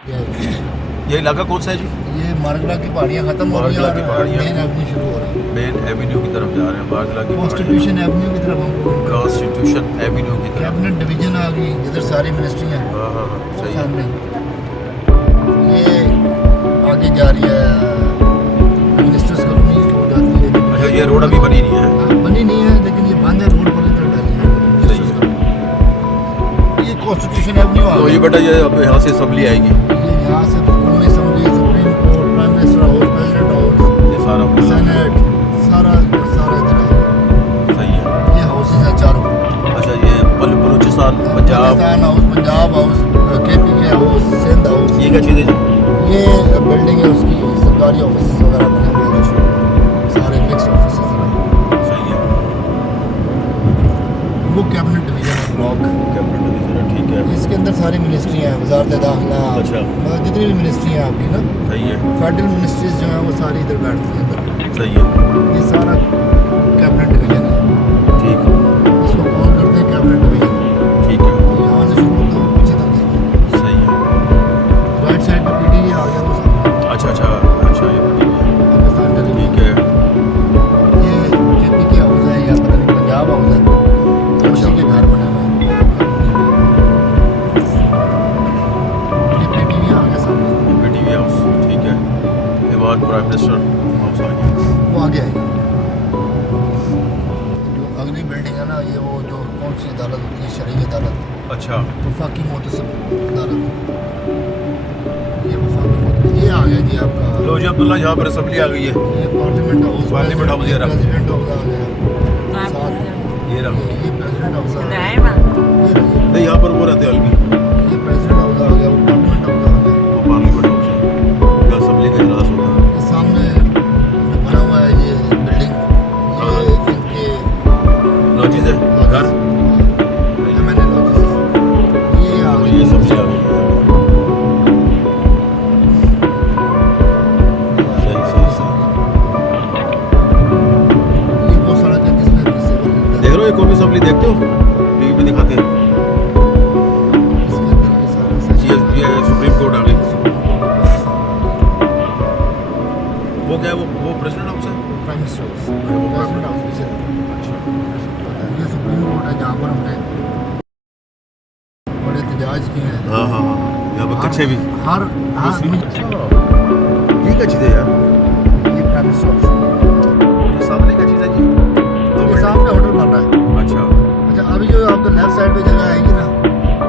ये इलाका कौन सा है जी? ये मारगला की पहाड़ियाँ खत्म हो रही हैं और मेन एवेन्यू शुरू हो रहा है। मेन एवेन्यू की तरफ जा रहे हैं, मारगला की कॉन्स्टिट्यूशन एवेन्यू की तरफ हम लोग कॉन्स्टिट्यूशन एवेन्यू की तरफ। कैबिनेट डिवीजन आ गई, जिधर सारी मिनिस्ट्री हैं। हाँ हाँ हाँ सही है। सामने ये आगे जा रही है मिनिस्टर्स कॉलोनी हो जाती है। अच्छा ये रोड अभी बनी नहीं है? बनी नहीं है लेकिन ये बंद है, रोड पर इधर डाली है। ये कॉन्स्टिट्यूशन एवेन्यू आ तो ये बेटा ये अब यहाँ से असम्बली आएगी, ये यहाँ से कौमी assembly, supreme court, prime minister house, president house, ये सारा सेनेट, सारा इधर है। सही है। ये हाउसेस हैं चारों। अच्छा ये Balochistan, Punjab house, Punjab house, KPK house, Sindh house. ये क्या चीज़ है जी? ये बिल्डिंग है उसकी, सरकारी ऑफिस वगैरह बने हुए हैं, सारे मिक्स ऑफिस हैं। सही है। वो कैबिनेट डिवीजन है, ब्लॉक कैबिनेट डिवीजन है, ठीक है। इसके अंदर सारी मिनिस्ट्री हैं, वजारत दाखिला। अच्छा। मतलब जितनी भी मिनिस्ट्री हैं आपकी ना, सही है। फेडरल मिनिस्ट्रीज जो हैं वो सारी इधर बैठती हैं अंदर। सही है। ये सारा कैबिनेट डिवीजन है, ठीक है। इसको कॉल करते हैं कैबिनेट डिवीजन। ठीक है। यहाँ से शुरू होता है पीछे तक जाएंगे। सही है। राइट साइड पे PDG आ गया वो सामने। अच्छा अच्छा अच्छा ये पाकिस्तान टेलीविजन। ठीक है। ये KPK हाउस है या पता नहीं पंजाब हाउस है, उसी के घर बने हुए हैं। ये PTV आ गया सामने, PTV हाउस, ठीक है। ये बाद प्राइम मिनिस्टर हाउस आ गया, वो आ गया है। जो अगली बिल्डिंग है ना, ये वो जो कौन सी अदालत होती है, शरई अदालत, अच्छा वफाकी मोतसिब अदालत। ये वफाकी मोतसिब, ये आ गया जी आपका। लो जी अब्दुल्ला, यहाँ पर असम्बली आ गई है। ये पार्लियामेंट हाउस, पार्लियामेंट हाउस ये रहा। प्रेसिडेंट हाउस आ गया साथ। ये रहा। ये प्रेसिडेंट हाउस आ गया। नहीं यहाँ पर वो रहते हैं अलवी, ये प्रेसिडेंट हाउस आ गया, वो पार्लियामेंट हाउस आ गया। वो पार्लियामेंट हाउस है, यहाँ असम्बली का इजलास होता है। ये सामने जो बना हुआ है ये बिल्डिंग, ये इनके लॉजिस है, घर, MNA लॉजिस। ये आ गई, ये सब्जी आ गई। सही सही सही। ये वो सड़क है जिसमें सिविल देख रहे हो ये कौन सी असम्बली देखते हो, टीवी में दिखाते हैं। इसके अंदर ये सारा ये सुप्रीम कोर्ट आ गई। वो क्या है, वो प्रेसिडेंट हाउस है, prime minister house, president house पीछे। ये सुप्रीम कोर्ट है जहाँ पर हमने बड़े एहतजाज किए हैं। हाँ हाँ हाँ, यहाँ पर कच्चे भी। हर ये क्या चीज़ है यार? ये प्राइम मिनिस्टर हाउस, ये सामने क्या चीज़ है जी? ये सामने होटल बन रहा है। अच्छा अच्छा, अभी जो आपको लेफ्ट साइड पे जगह आएगी ना,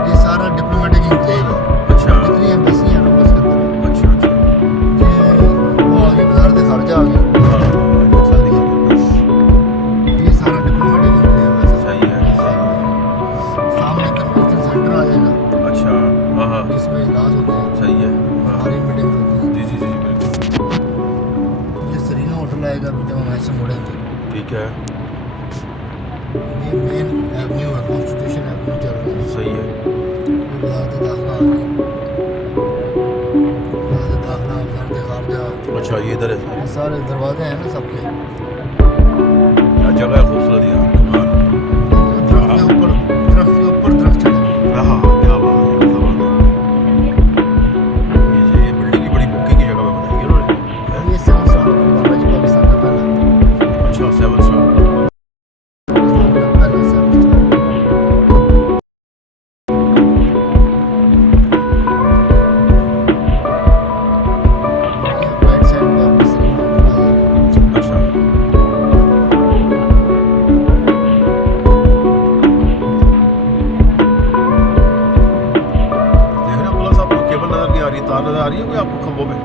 ये सारा डिप्लोमेटिक एन्क्लेव है। अच्छा जितनी एम्बेसी है ना वो उसके अंदर है। अच्छा अच्छा। ये वो आ गई, वजारत खारजा आ गई। ये सारा डिप्लोमेटिक एन्क्लेव है। सही है सही है। सामने कन्वेंशन सेंटर आ जाएगा, अच्छा हाँ हाँ जिसमें इजलास होते हैं, सही है। हाँ सारी मीटिंग्स होती हैं। जी जी जी बिल्कुल ये सरीना होटल आएगा जब हम ऐसे मुड़ेंगे। ठीक है। ये मेन एवेन्यू है, कॉन्स्टिट्यूशन एवेन्यू चल रहा है। सही है। ये वजारत दाखिला आ गई, वजारत दाखिला, वजारत खारजा। अच्छा ये इधर है ये सारे दरवाजे हैं ना सबके। क्या जगह है खूबसूरत यहाँ। दरख्त के ऊपर दरख्त चढ़े हुए हैं। हाँ क्या बात है, जबरदस्त। ये बिल्डिंग की बड़ी मौके की जगह पे बनाई है उन्होंने। ये 7 स्टार होटल बन रहा है जी, पाकिस्तान का पहला। अच्छा 7 स्टार। पाकिस्तान का पहला 7 स्टार। ये राइट साइड पे आपको सरीना होटल आ जाएगा। अच्छा देख रहे हो प्लस आपको केबल नजर नहीं आ रही, तार नजर आ रही है कोई आपको खंभों में?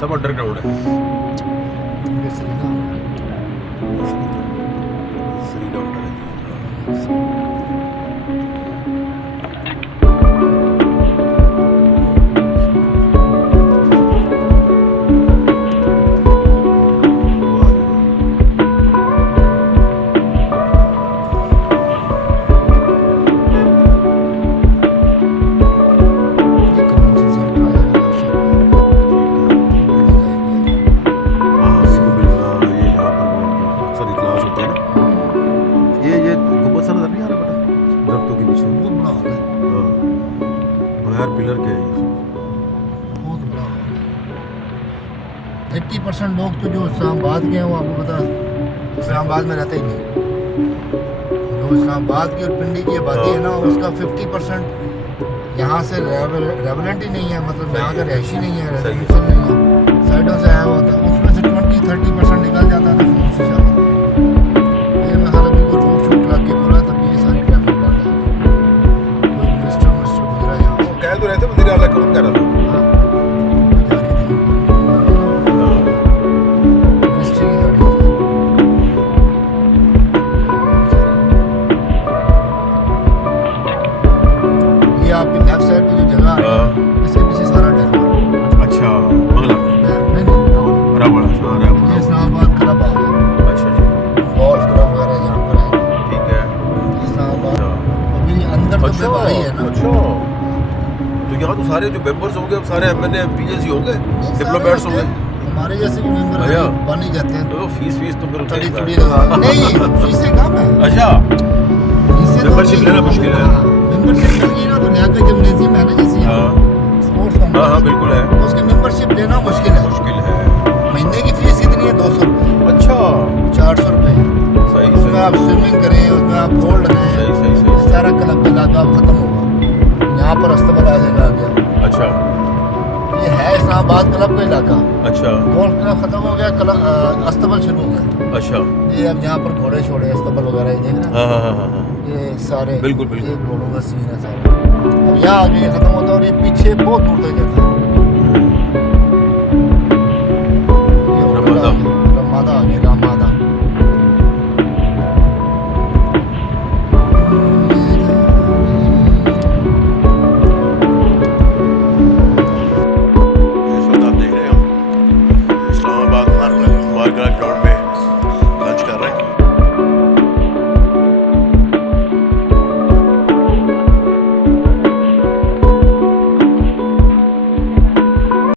सब अंडरग्राउंड है। ये सरीना सरीना होटल है। ये कन्वेंशन सेंटर आ जाएगा लेफ्ट साइड पे। हाँ इसको भी ये यहाँ पर अक्सर इजलास होते हैं ना। ये गुम्बद सा नजर नहीं आ रहा 80% लोग तो जो इस्लामाबाद के हैं वो आपको पता इस्लामाबाद में रहते ही नहीं। जो इस्लामाबाद की और पिंडी की आबादी है ना उसका 50% यहाँ से रेवलेंट ही नहीं है, मतलब यहाँ का रहायशी नहीं है, रेजिडेंशियल नहीं है, साइडों से आया हुआ था। उसमें से 20-30% निकल जाता था खामोशी से। ये मैं हाल अभी को रोड शूट लग के पूरा तब ये सारी ट्रैफिक बंद है। कोई मिनिस्टर गुजरा यहाँ से कह तो रहे थे वज़ीर आला कौन कह रहा था? आपकी लेफ्ट साइड में जो जगह है इसके पीछे सारा डैम है। अच्छा बंगला नहीं बराबर ये इस्लामाबाद क्लब आ गया। अच्छा जी गोल्फ क्लब वगैरह यहाँ पर है। ठीक है इस्लामाबाद अभी अंदर तो बीमारी है ना। अच्छा तो यहाँ तो सारे जो मेंबर्स होंगे अब सारे एमएनए एमपीएस ही होंगे, डिप्लोमेट्स होंगे, हमारे जैसे भी मेंबर बन ही जाते हैं। तो फीस तो फिर थोड़ी लगा नहीं फीसें कम है। अच्छा मेंबरशिप लेना मुश्किल है। मेंबरशिप होगी ना तो यहाँ का जिम्नेजियम है ना जैसे स्पोर्ट्स कॉम्प्लेक्स हाँ बिल्कुल है, उसकी मेंबरशिप लेना मुश्किल है। महीने की फीस कितनी है? 200 रुपये। अच्छा 400 रुपये। सही उसमें आप स्विमिंग करें, उसमें आप गोल्ड लगाएं, सही सारा क्लब का इलाका अब खत्म होगा। यहाँ पर अस्तबल आ जाएगा आ गया। अच्छा ये है इस्लामाबाद क्लब का इलाका। अच्छा गोल्फ क्लब खत्म हो गया, अस्तबल शुरू हो गया। अच्छा ये अब यहाँ पर घोड़े छोड़े अस्तबल वगैरह ये देख रहे हैं। हाँ ये सारे बिल्कुल ये घोड़ों का सीन है सारा। अब यहाँ आगे ये खत्म होता है और ये पीछे बहुत दूर तक जाता है।